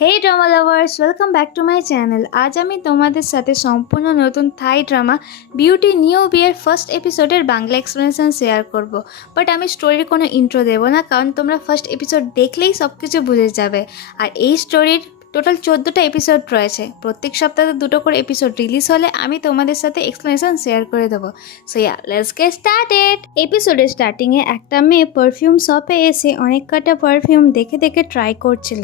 Hey drama lovers, welcome back to my channel. আজ আমি তোমাদের সাথে সম্পূর্ণ নতুন Thai drama Beauty Newbie first এপিসোডের বাংলা এক্সপ্লেনেশন শেয়ার করব। বাট আমি স্টোরির কোনো ইন্ট্রো দেবো না, কারণ তোমরা ফার্স্ট এপিসোড দেখলেই সব কিছু বুঝে যাবে। আর এই স্টোরির টোটাল 14টা এপিসোড রয়েছে। প্রত্যেক সপ্তাহে 2টো করে এপিসোড রিলিজ হলে আমি তোমাদের সাথে এক্সপ্লেনেশন শেয়ার করে দেবো। So yeah, let's get started. এপিসোডের স্টার্টিংয়ে একটা মেয়ে পারফিউম শপে এসে অনেক কটা পারফিউম দেখে দেখে ট্রাই করছিল।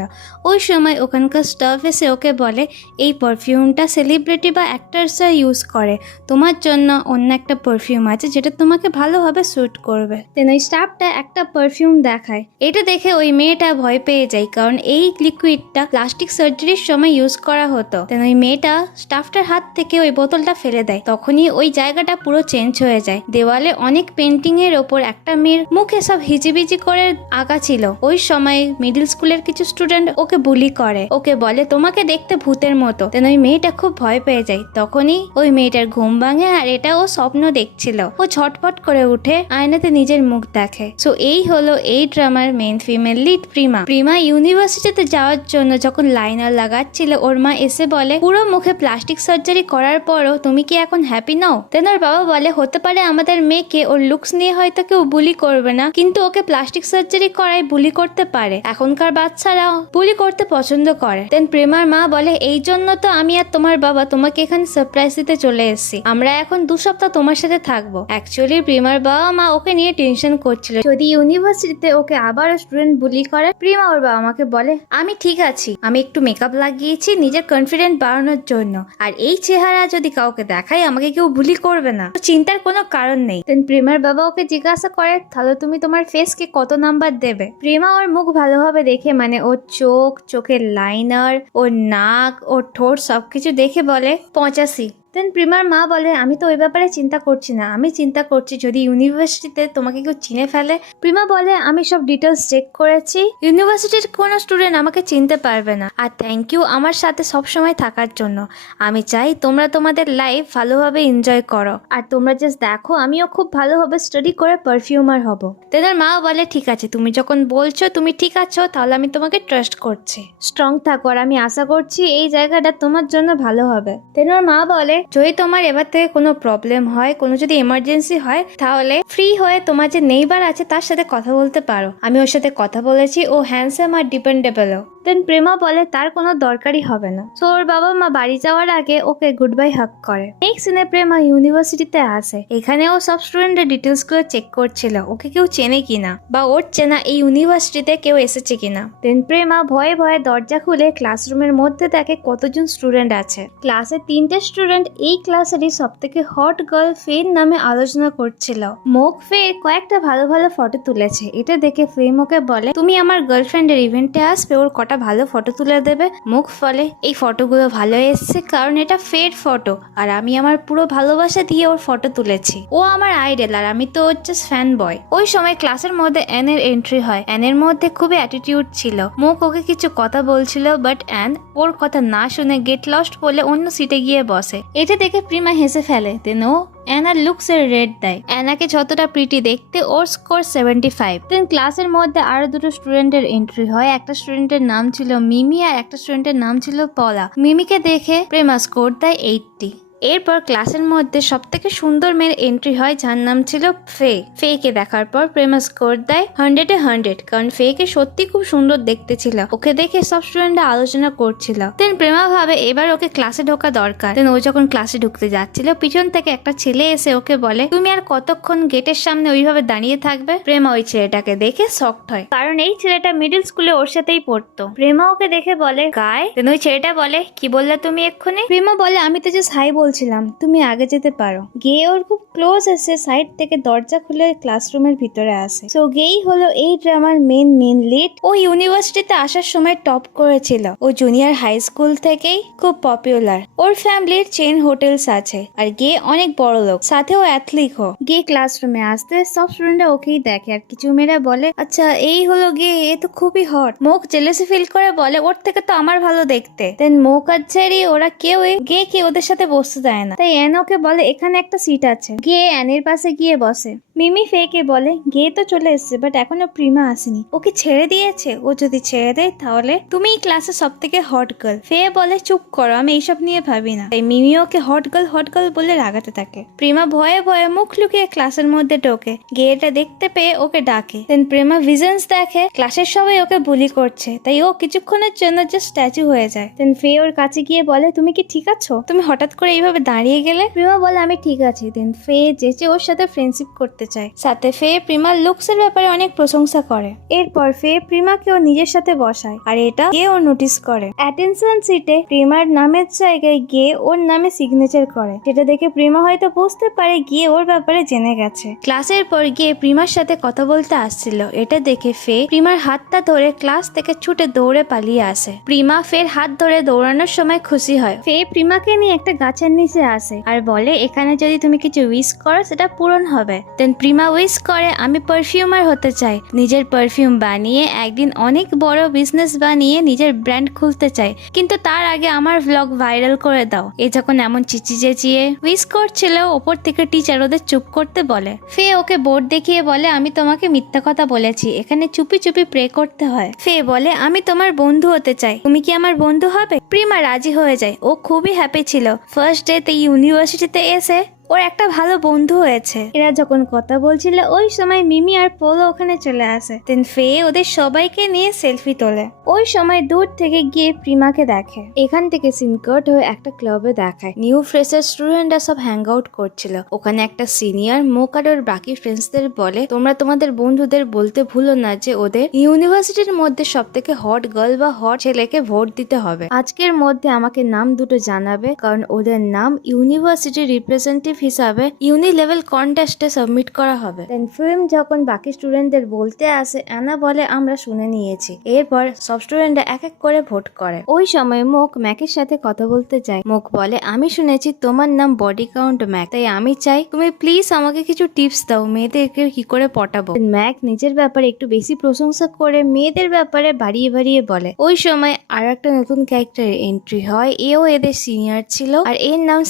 ওই সময় ওখানকার স্টাফ এসে ওকে বলে, এই পারফিউমটা সেলিব্রিটি বা অ্যাক্টার্সরা ইউজ করে, তোমার জন্য অন্য একটা পারফিউম আছে যেটা তোমাকে ভালোভাবে স্যুট করবে। দেন ওই স্টাফটা একটা পারফিউম দেখায়। এটা দেখে ওই মেয়েটা ভয় পেয়ে যায়, কারণ এই লিকুইডটা প্লাস্টিক সার্জারির সময় ইউজ করা হতো। দেন ওই মেয়েটা স্টাফটার হাত থেকে ওই বোতলটা ফেলে দেয়। তখনই ওই জায়গাটা পুরো চেঞ্জ হয়ে যায়। দেওয়ালে অনেক পেন্টিং এর ওপর একটা মেয়ের মুখে সব হিজিবিজি করে আঁকা ছিল। ওই সময় মিডল স্কুলের কিছু স্টুডেন্ট ওকে বুলি করে, ওকে বলে তোমাকে দেখতে ভূতের মতো। দেন ওই মেয়েটা খুব ভয় পেয়ে যায়। তখনই ওই মেয়েটার ঘুম ভাঙে, আর এটা ও স্বপ্ন দেখছিল। ও ছটফট করে উঠে আয়নাতে নিজের মুখ দেখে। সো এই হলো এই ড্রামার main female lead Prima. Prima ইউনিভার্সিটিতে যাওয়ার জন্য যখন লাইনার লাগাচ্ছিল, ওর মা এসে বলে পুরো মুখে প্লাস্টিক সার্জারি করার পরও তুমি কি এখন হ্যাপি নাও? দেন ওর বাবা বলে হতে পারে আমাদের মেয়েকে ওর লুকস নিয়ে হয়তো কেউ বুলি করবে না, কিন্তু ওকে প্লাস্টিক সার্জারি করায় বুলি করতে পারে। এখনকার বাচ্চারাও বুলি করতে পছন্দ করে। দেন প্রেমার মা বলে এই জন্য তো আমি আর তোমার বাবা তোমাকে এখানে সারপ্রাইজ দিতে চলে এসেছি। আমরা এখন 2 সপ্তাহ তোমার সাথে থাকবো। অ্যাকচুয়ালি প্রেমার বাবা মা ওকে নিয়ে টেনশন করছিল, যদি ইউনিভার্সিটিতে ওকে আবার স্টুডেন্ট বুলি করে। প্রেমা ওর বাবা মাকে বলে আমি ঠিক আছি, আমি একটু মেকআপ লাগিয়েছি নিজের কনফিডেন্ট বাড়ানোর জন্য, আর এই চেহারা যদি কাউকে দেখায় আমাকে কেউ বুলি করবে না, চিন্তার কোনো কারণ নেই। দেন প্রেমার বাবা ওকে জিজ্ঞাসা করে তাহলে তুমি তোমার ফেসকে কত নাম্বার দেবে? প্রেমা ওর মুখ ভালোভাবে দেখে, মানে ওর চোখ, চোখের লাইনার, ওর নাক, ওর ঠোঁট সবকিছু দেখে বলে 85। দেন প্রিমার মা বলে আমি তো ওই ব্যাপারে চিন্তা করছি না, আমি চিন্তা করছি যদি ইউনিভার্সিটিতে তোমাকে কেউ চিনে ফেলে। প্রিমা বলে আমি সব ডিটেলস চেক করেছি, ইউনিভার্সিটির কোনো স্টুডেন্ট আমাকে চিনতে পারবে না। আর থ্যাংক ইউ আমার সাথে সবসময় থাকার জন্য। আমি চাই তোমরা তোমাদের লাইফ ভালোভাবে এনজয় করো, আর তোমরা জাস্ট দেখো আমিও খুব ভালোভাবে স্টাডি করে পারফিউমার হব। তেনার মা বলে ঠিক আছে, তুমি যখন বলছো তুমি ঠিক আছো, তাহলে আমি তোমাকে ট্রাস্ট করছি। স্ট্রং থাকো, আর আমি আশা করছি এই জায়গাটা তোমার জন্য ভালো হবে। তেনার মা বলে যদি তোমার এবার থেকে কোনো প্রবলেম হয়, কোনো যদি এমার্জেন্সি হয়, তাহলে ফ্রি হয়ে তোমার যে নেইবার আছে তার সাথে কথা বলতে পারো। আমি ওর সাথে কথা বলেছি, ও হ্যান্ডসাম আর ডিপেন্ডেবলও। দেন প্রেমা বলে তার কোনো দরকারই হবে না। সো ওর বাবা মা বাড়ি যাওয়ার আগে ওকে গুড বাই হাগ করে। নেক্সট সিনে প্রেমা ইউনিভার্সিটিতে আসে। এখানে ও সব স্টুডেন্টের ডিটেলস গুলো চেক করছিল, ওকে কেউ চেনে কিনা, বা ওর চেনা এই ইউনিভার্সিটিতে কেউ এসেছে কিনা। দেন প্রেমা ভয়ে ভয়ে দরজা খুলে ক্লাসরুমের মধ্যে দেখে কতজন স্টুডেন্ট আছে। ক্লাসে 3টে স্টুডেন্ট এই ক্লাসেরই সব থেকে হট গার্ল ফের নামে আলোচনা করছিল। মুখ ফের কয়েকটা ভালো ভালো ফটো তুলেছে। এটা দেখে ফ্রেম ওকে বলে তুমি আমার গার্লফ্রেন্ডের ইভেন্টে আসবে, ওর কটা ভালো ফটো তুলে দেবে। মুখ ফলে এই ফটোগুলো ভালো এসছে কারণ এটা ফেড ফটো, আর আমি আমার পুরো ভালোবাসা দিয়ে ওর ফটো তুলেছি। ও আমার আইডল, আর আমি তো জাস্ট ফ্যান বয়। ওই সময় ক্লাসের মধ্যে অ্যানের এন্ট্রি হয়। অ্যানের মধ্যে খুবই অ্যাটিটিউড ছিল। মুখ ওকে কিছু কথা বলছিল, বাট অ্যান ওর কথা না শুনে গেট লস্ট বলে অন্য সিটে গিয়ে বসে। এটা দেখে প্রিমা হেসে ফেলে। দেন ও অ্যানার লুকস এর রেট দেয়। অ্যানাকে যতটা প্রিটি দেখতে, ওর স্কোর 75। দেন ক্লাসের মধ্যে আরো 2টো স্টুডেন্টের এন্ট্রি হয়। একটা স্টুডেন্টের নাম ছিল মিমি, আর একটা স্টুডেন্টের নাম ছিল পলা। মিমিকে দেখে প্রেমা স্কোর দেয় 80। এরপর ক্লাসের মধ্যে সব থেকে সুন্দর মেয়ের এন্ট্রি হয়, যার নাম ছিল ফে। ফেকে দেখার পর প্রেমা স্কোর দেয় 100-এ 100, কারণ ফেকে সত্যি খুব সুন্দর দেখতে ছিল। ওকে দেখে সব স্টুডেন্টরা আলোচনা করছিল। দেন প্রেমা ভাবে এবার ওকে ক্লাসে ঢোকা দরকার। দেন ও যখন ক্লাসে ঢুকতে যাচ্ছিল, পিছন থেকে একটা ছেলে এসে ওকে বলে তুমি আর কতক্ষণ গেটের সামনে ওইভাবে দাঁড়িয়ে থাকবে? প্রেমা ওই ছেলেটাকে দেখে শকড হয়, কারণ এই ছেলেটা মিডল স্কুলে ওর সাথেই পড়তো। প্রেমা ওকে দেখে বলে গায়। দেন ওই ছেলেটা বলে কি বললে তুমি এক্ষুনি? প্রেমা বলে আমি তো জাস্ট হাই বলছিলাম, তুমি আগে যেতে পারো। গিয়ে ওর খুব ক্লোজ এসে সাইড থেকে দরজা খুলে ক্লাসরুমের ভিতরে আসে। সো গেই হলো এই ড্রামার মেন লিড। ও ইউনিভার্সিটিতে আসার সময় টপ করেছিল। ও জুনিয়র হাই স্কুল থেকেই খুব পপুলার। ওর ফ্যামিলির চেন হোটেলস আছে, আর গে অনেক বড় লোক, সাথে ও অ্যাথলিকও। গে ক্লাসরুমে আসতে সব স্টুডেন্টরা ওকেই দেখে, আর কিছু মেয়েরা বলে আচ্ছা এই হলো গে, এ তো খুবই হট। মুখ জেলেসি ফিল করে বলে ওর থেকে তো আমার ভালো দেখতে। দেন মুখ আর জেরি ওরা কেউই গে ওদের সাথে বসতে দেয় না। তাই অ্যান ওকে বলে এখানে একটা সিট আছে। গিয়ে অ্যানের পাশে গিয়ে বসে। মিমি ফেকে বলে গে তো চলে এসছে, বাট এখনো প্রিমা আসেনি। ওকে ছেড়ে দিয়েছে? ও যদি ছেড়ে দেয় তাহলে তুমি এই ক্লাসের সব থেকে হট গার্ল। ফে বলে চুপ করো, আমি এইসব নিয়ে ভাবি না। তাই মিমি ওকে হট গার্ল বলে রাগাতে থাকে। প্রিমা ভয়ে ভয়ে মুখ লুকিয়ে ক্লাসের মধ্যে ঢোকে। গে এটা দেখতে পেয়ে ওকে ডাকে। দেন প্রিমা ভিজনস দেখে ক্লাসের সবাই ওকে বুলি করছে, তাই ও কিছুক্ষণের জন্য জাস্ট স্ট্যাচু হয়ে যায়। দেন ফে ওর কাছে গিয়ে বলে তুমি কি ঠিক আছো? তুমি হঠাৎ করে এইভাবে দাঁড়িয়ে গেলে? প্রিমা বলে আমি ঠিক আছি। দেন ফে যেচে ওর সাথে ফ্রেন্ডশিপ করতে চায়। সাথে ফে প্রিমার লুকসের ব্যাপারে অনেক প্রশংসা করে। এরপর ফে প্রিমাকে ও নিজের সাথে বসায়, আর এটা গে ও নোটিস করে। অ্যাটেনশন সিটে প্রিমার নামের জায়গায় গে ওর নামে সিগনেচার করে, যেটা দেখে প্রিমা হয়তো বুঝতে পারে গিয়ে ওর ব্যাপারে জেনে গেছে। ক্লাসের পর গিয়ে প্রিমার সাথে কথা বলতে আসছিল, এটা দেখে ফে প্রিমার হাতটা ধরে ক্লাস থেকে ছুটে দৌড়ে পালিয়ে আসে। প্রিমা ফের হাত ধরে দৌড়ানোর সময় খুশি হয়। ফে প্রিমাকে নিয়ে একটা গাছের নিচে আসে আর বলে এখানে যদি তুমি কিছু উইশ করো সেটা পূরণ হবে। দেন প্রিমা উইশ করে আমি পারফিউমার হতে চাই, নিজের পারফিউম বানিয়ে একদিন অনেক বড় বিজনেস বানিয়ে নিজের ব্র্যান্ড খুলতে চাই, কিন্তু তার আগে আমার ভ্লগ ভাইরাল করে দাও। এ যখন এমন চেঁচিয়ে উইশ করছিল, ওপর থেকে টিচার ওদের চুপ করতে বলে। ফে ওকে বোর্ড দেখিয়ে বলে আমি তোমাকে মিথ্যা কথা বলেছি, এখানে চুপি চুপি প্রে করতে হয়। ফে বলে আমি তোমার বন্ধু হতে চাই, তুমি কি আমার বন্ধু হবে? প্রিমা রাজি হয়ে যায়। ও খুবই হ্যাপি ছিল ফার্স্ট ডেতে ইউনিভার্সিটিতে এসে ওর একটা ভালো বন্ধু হয়েছে। এরা যখন কথা বলছিল ওই সময় মিমি আর পোলো ওখানে চলে আসে। দেন ফে ওদের সবাইকে নিয়ে সেলফি তোলে। ওই সময় দূর থেকে গিয়ে প্রিমাকে দেখে। এখান থেকে সিন কাট হয়ে একটা ক্লাবে দেখায়। নিউ ফ্রেশার স্টুডেন্টরা সব হ্যাং আউট করছিল। ওখানে একটা সিনিয়র মুখ আর ওর বাকি ফ্রেন্ডসদের বলে তোমরা তোমাদের বন্ধুদের বলতে ভুলো না যে ওদের ইউনিভার্সিটির মধ্যে সব থেকে হট গার্ল বা হট ছেলেকে ভোট দিতে হবে। আজকের মধ্যে আমাকে নাম দুটো জানাবে, কারণ ওদের নাম ইউনিভার্সিটি রিপ্রেজেন্টেটিভ হিসাবে ইউনি লেভেল কন্টেস্টে সাবমিট করা হবে। দেন ফিল্ম যখন বাকি স্টুডেন্টদের বলতে আসে, অ্যানা বলে আমরা শুনে নিয়েছি। এরপর সব স্টুডেন্টরা এক এক করে ভোট করে। ওই সময় মুক ম্যাকের সাথে কথা বলতে যায়। মুক বলে আমি শুনেছি তোমার নাম বডি কাউন্ট ম্যাক, তাই আমি চাই তুমি প্লিজ আমাকে কিছু টিপস দাও মেয়েদেরকে কি করে পটাবো। ম্যাক নিজের ব্যাপারে একটু বেশি প্রশংসা করে মেয়েদের ব্যাপারে বাড়িয়ে বলে। ওই সময় আর একটা নতুন ক্যারেক্টারের এন্ট্রি হয়। এও এদের সিনিয়র ছিল আর এর নাম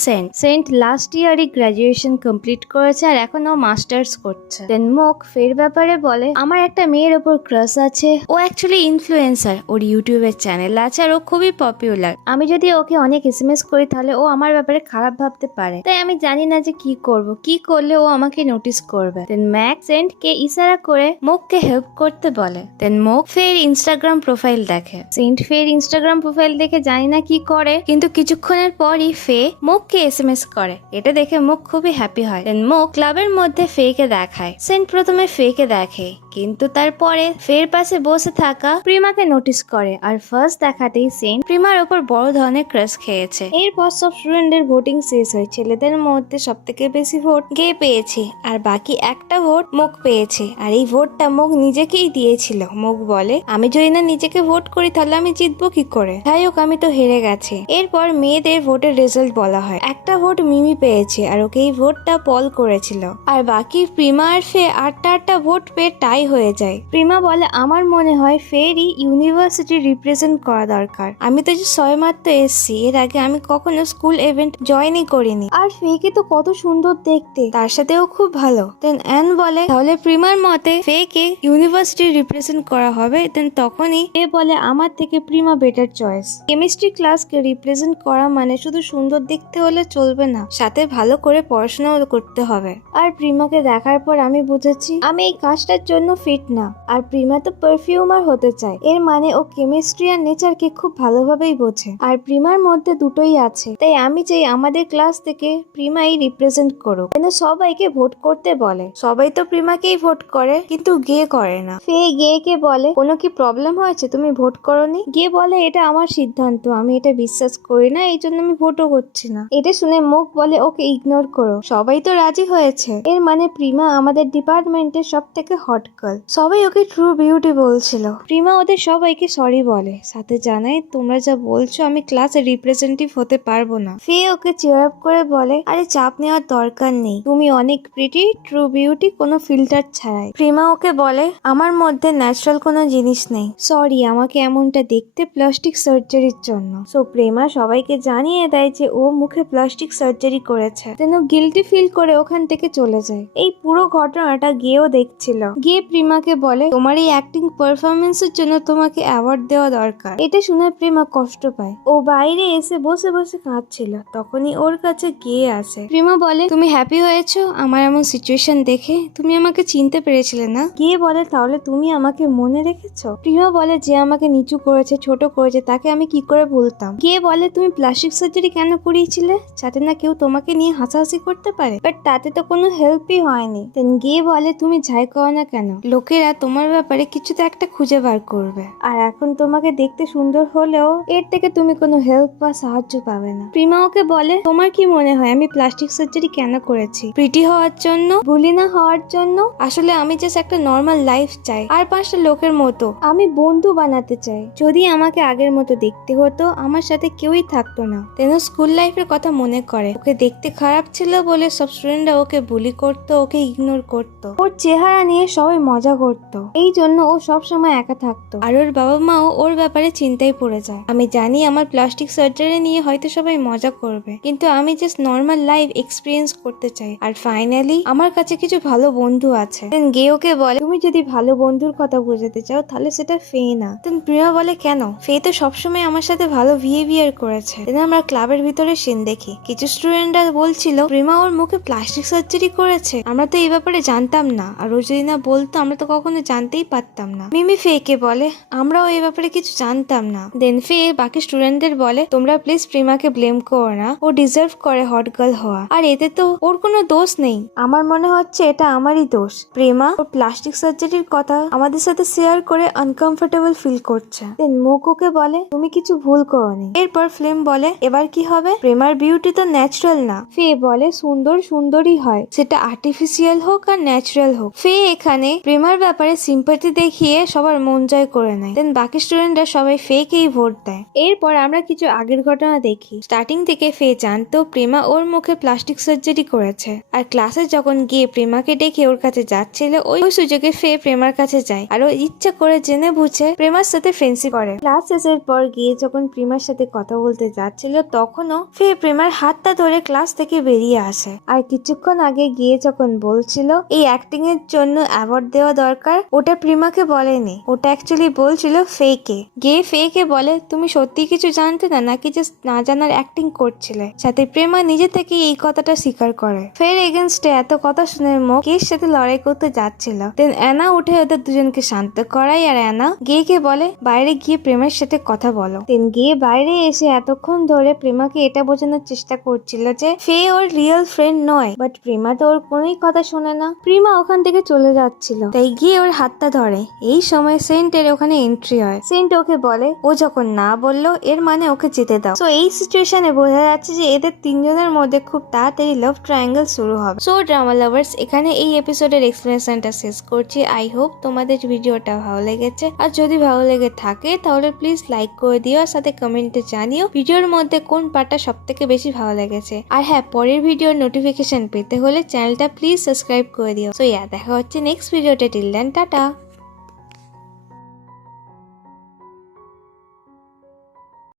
সেন্ট লাস্ট ইয়ারই গ্রাজুয়েশন কমপ্লিট করেছে আর এখন ও মাস্টার্স করছে। দেন মুক ফের ব্যাপারে বলে আমার একটা মেয়ের ওপর ক্রাশ আছে, ও অ্যাকচুয়ালি ইনফ্লুয়েন্সার, ওর ইউটিউবের চ্যানেল আছে আর ও খুবই পপুলার। আমি যদি ওকে অনেক এসএমএস করি তাহলে ও আমার ব্যাপারে খারাপ ভাবতে পারে, তাই আমি জানি না যে কি করব, কি করলে ও আমাকে নোটিস করবে। দেন ম্যাক সেন্টকে ইশারা করে মুককে হেল্প করতে বলে। দেন মুক ফের ইনস্টাগ্রাম প্রোফাইল দেখে। সেন্ট ফের ইনস্টাগ্রাম প্রোফাইল দেখে জানি না কি করে, কিন্তু কিছুক্ষণের পরই ফে মুককে এসএমএস করে। এটা দেখে মুক খুবই হ্যাপি হয়। দেন মুক ক্লাবের মধ্যে ফেকে দেখায়। সেন্ট প্রথমে ফেকে দেখে, কিন্তু তারপরে ফের পাশে বসে থাকা প্রিমাকে নোটিস করে, আর ফার্স্ট দেখাতেই সেন্ট প্রিমার ওপর বড় ধরনের ক্রাশ খেয়েছে। এরপর সব স্টুডেন্টদের ভোটিং শেষ হয়। ছেলেদের মধ্যে সব থেকে বেশি ভোট গে পেয়েছে আর বাকি একটা ভোট মুক পেয়েছে, আর এই ভোটটা মুক নিজেকেই দিয়েছিল। মুক বলে আমি যদি না নিজেকে ভোট করি তাহলে আমি জিতবো কি করে, যাই হোক আমি তো হেরে গেছি। এরপর মেয়েদের ভোটের রেজাল্ট বলা হয়। একটা ভোট মিমি পেয়েছে আর ওকে এই ভোটটা পল করেছিল, আর বাকি প্রিমা আর ফে আটটা ভোট পেয়ে টাই হয়ে যায়। প্রিমা বলে আমার মনে হয় ফেরই ইউনিভার্সিটি রিপ্রেজেন্ট করা দরকার, আমি তো যে 6 মাত্র এসছি, এর আগে আমি কখনো স্কুল ইভেন্ট জয়েনই করিনি, আর ফেকে তো কত সুন্দর দেখতে, তার সাথেও খুব ভালো। দেন অ্যান বলে তাহলে প্রিমার মতে ফেকে ইউনিভার্সিটি রিপ্রেজেন্ট করা হবে। দেন তখনই ফে বলে আমার থেকে প্রিমা বেটার চয়েস। কেমিস্ট্রি ক্লাসকে রিপ্রেজেন্ট করা মানে শুধু সুন্দর দেখতে হলে চলবে না, সাথে ভালো করে পড়াশোনাও করতে হবে। আর প্রিমাকে দেখার পর আমি বুঝেছি আমি এই কাজটার জন্য ফিট না। আর প্রিমা তো পারফিউমার হতে চায়, এর মানে ও কেমিস্ট্রি আর নেচারকে খুব ভালোভাবেই বোঝে, আর প্রিমার মধ্যে দুটোই আছে। তাই আমি চাই আমাদের ক্লাস থেকে প্রিমাই রিপ্রেজেন্ট করুক। কেন সবাইকে ভোট করতে বলে, সবাই তো প্রিমাকেই ভোট করে, কিন্তু গে করে না। ফে গে কে বলে কোনো কি প্রবলেম হয়েছে তুমি ভোট করোনি? গে বলে এটা আমার সিদ্ধান্ত, আমি এটা বিশ্বাস করি না, এই জন্য আমি ভোটও করছি না। এটা শুনে মুখ বলে ওকে ইগনোর করো, সবাই তো রাজি হয়েছে, এর মানে প্রিমা আমাদের ডিপার্টমেন্টের সব থেকে হট গার্ল। গার্ল। সবাই ওকে ট্রু বিউটি বলছিল। প্রিমা ওদের সবাইকে সরি বলে, সাথে জানায় তোমরা যা বলছো আমি ক্লাসে রিপ্রেজেন্টেটিভ হতে পারবো না। ফে ওকে চিয়ার আপ করে বলে আরে চাপ নেওয়ার দরকার নেই, তুমি অনেক প্রিটি, ট্রু বিউটি কোনো ফিল্টার ছাড়াই। প্রিমা ওকে বলে আমার মধ্যে ন্যাচারাল কোনো জিনিস নেই, সরি আমাকে এমনটা দেখতে প্লাস্টিক সার্জারির জন্য। সো প্রেমা সবাইকে জানিয়ে দেয় যে ও মুখে প্লাস্টিক সার্জারি করেছে, যেন গিল্টি ফিল করে ওখান থেকে চলে যায়। এই পুরো ঘটনাটা গেও দেখছিল। গিয়ে প্রিমাকে বলে তোমার এই অ্যাক্টিং পারফরমেন্সের জন্য তোমাকে অ্যাওয়ার্ড দেওয়া দরকার। এটা শুনে প্রিমা কষ্ট পায়। ও বাইরে এসে বসে বসে কাঁদছিল, তখনই ওর কাছে গিয়ে আসে। প্রিমা বলে তুমি হ্যাপি হয়েছো আমার এমন সিচুয়েশন দেখে? তুমি আমাকে চিনতে পেরেছিলে না? গিয়ে বলে তাহলে তুমি আমাকে মনে রেখেছো? প্রিমা বলে যে আমাকে নিচু করেছে, ছোট করেছে, তাকে আমি কি করে ভুলতাম। গিয়ে বলে তুমি প্লাস্টিক সার্জারি কেন করিয়েছিলে, যাতে না কেউ তোমাকে নিয়ে হাসাহাসি করতে পারে? বাট তাতে তো কোনো হেল্পই হয়নি। দেন গিয়ে বলে তুমি যাই করো না কেন, লোকেরা তোমার ব্যাপারে কিছু তো একটা খুঁজে বার করবে, আর এখন তোমাকে দেখতে সুন্দর হলেও এর থেকে তুমি কোনো হেল্প বা সাহায্য পাবে না। প্রিমা ওকে বলে তোমার কি মনে হয় আমি প্লাস্টিক সার্জারি কেন করেছি? প্রিটি হওয়ার জন্য? বুলি না হওয়ার জন্য? আসলে আমি জাস্ট একটা নর্মাল লাইফ চাই, আর 5টা লোকের মতো আমি বন্ধু বানাতে চাই। যদি আমাকে আগের মতো দেখতে হতো আমার সাথে কেউই থাকতো না। তেন স্কুল লাইফের কথা মনে করে, ওকে দেখতে খারাপ ছিল বলে সব স্টুডেন্টরা ওকে বুলি করতো, ওকে ইগনোর করতো, ওর চেহারা নিয়ে সবাই মজা করতো, এই জন্য ও সব সময় একা থাকতো। আর ওর বাবা মাও ওর ব্যাপারে চিন্তায় পড়ে যায়। আমি জানি আমার প্লাস্টিক সার্জারি নিয়ে হয়তো সবাই মজা করবে, কিন্তু আমি জাস্ট নর্মাল লাইফ এক্সপিরিয়েন্স করতে চাই। আর ফাইনালি আমার কাছে কিছু ভালো বন্ধু আছে। দেন গে ওকে বলে তুমি যদি ভালো বন্ধুর কথা বোঝাতে চাও তাহলে সেটা ফে না। দেন প্রিয়া বলে কেন? ফে তো সবসময় আমার সাথে ভালো বিহেভিয়ার করেছে। দেন আমরা ক্লাবের ভিতরে সিন দেখি, কিছু স্টুডেন্টরা বলছিল প্রিমা ওর মুখে প্লাস্টিক সার্জারি করেছে, আমরা তো এই ব্যাপারে জানতাম না, আর ও যদি না বলতো আমরা তো কখনো জানতেই পারতাম না। মিমি ফে কে বলে আমরাও এই ব্যাপারে কিছু জানতাম না। দেন ফে বাকি স্টুডেন্টদের বলে তোমরা প্লিজ প্রিমাকে ব্লেম করো না, ও ডিজার্ভ করে হট গার্ল হওয়া, আর এতে তো ওর কোনো দোষ নেই। আমার মনে হচ্ছে এটা আমারই দোষ। প্রেমা ওর প্লাস্টিক সার্জারির কথা আমাদের সাথে শেয়ার করে আনকমফোর্টেবল ফিল করছে। দেন মুখ ওকে বলে তুমি কিছু ভুল করোনি। এরপর ফ্লেম বলে এবার কি হবে? প্রেমার বিউটি তো ন্যাচারাল না। ফে বলে সুন্দর সুন্দরই হয়, সেটা আর্টিফিশিয়াল হোক আর ন্যাচারাল হোক। ফে এখানে প্রেমার ব্যাপারে সিম্পাথি দেখিয়ে সবার মন জয় করে নেয়। দেন বাকি স্টুডেন্টরা সবাই ফেকেই ভোট দেয়। এরপর আমরা কিছু আগের ঘটনা দেখি। স্টার্টিং থেকে ফে জানতো প্রেমা ওর মুখে প্লাস্টিক সার্জারি করেছে, আর ক্লাসে যখন গিয়ে প্রেমাকে ডেকে ওর কাছে যাচ্ছিল ওই সুযোগে ফে প্রেমার কাছে যায়, আর ও ইচ্ছা করে জেনে বুঝে প্রেমার সাথে ফ্রেন্ডশিপ করে। ক্লাস শেষের পর গিয়ে যখন প্রেমার সাথে কথা বলতে যাচ্ছিল তখনও ফে প্রেমার হাতটা ধরে ক্লাস থেকে বেরিয়ে আসে। আর কিছুক্ষণ আগে গিয়ে যখন বলছিল এই অ্যাক্টিং এর জন্য অ্যাওয়ার্ড দেওয়া দরকার, ওটা প্রেমাকে বলেনি, ওটা অ্যাকচুয়ালি বলছিল ফেকে। গিয়ে ফেকে বলে তুমি সত্যি কিছু জানতে না, নাকি জাস্ট না জানার অ্যাক্টিং করছিলে? সাথে প্রেমা নিজে থেকে এই কথাটা স্বীকার করে। ফের এগেনস্টে এত কথা শুনে মুখ গের সাথে লড়াই করতে যাচ্ছিল। দেন অ্যানা উঠে ওদের দুজনকে শান্ত করায়, আর অ্যানা গেকে বলে বাইরে গিয়ে প্রেমের সাথে কথা বলো। দেন গে বাইরে এসে এতক্ষণ ধরে প্রেমাকে এটা বোঝানোর চেষ্টা করছিল যে ফে ওর রিয়েল ফ্রেন্ড নয়, বাট প্রেমা তো ওর কোনোই কথা শোনে না। প্রেমা ওখান থেকে চলে যাচ্ছিল, তাই গিয়ে ওর হাতটা ধরে। এই সময় সেন্টের ওখানে এন্ট্রি হয়। সেন্ট ওকে বলে ও যখন না বললো এর মানে ওকে যেতে দাও। সো এই সিচুয়েশনে বোঝা যাচ্ছে যে এদের তিনজনের মধ্যে খুব তাড়াতাড়ি লাভ ট্রায়াঙ্গেল শুরু হবে। সো ড্রামা লাভার্স, এখানে এই এপিসোডের এক্সপ্লেনেশনটা শেষ করছি। আই হোপ তোমাদের ভিডিওটা ভালো লেগেছে, আর যদি ভালো লেগে থাকে তাহলে প্লিজ লাইক করে দিও, আর সাথে কমেন্টে জানিও ভিডিওর মধ্যে কোন পার্টটা সব থেকে বেশি ভালো লেগেছে। আর হ্যাঁ, পরের ভিডিওর নোটিফিকেশন পেতে হলে চ্যানেলটা প্লিজ সাবস্ক্রাইব করে দিও। সো দেখা হচ্ছে নেক্সট ভিডিওতে। Till then tata.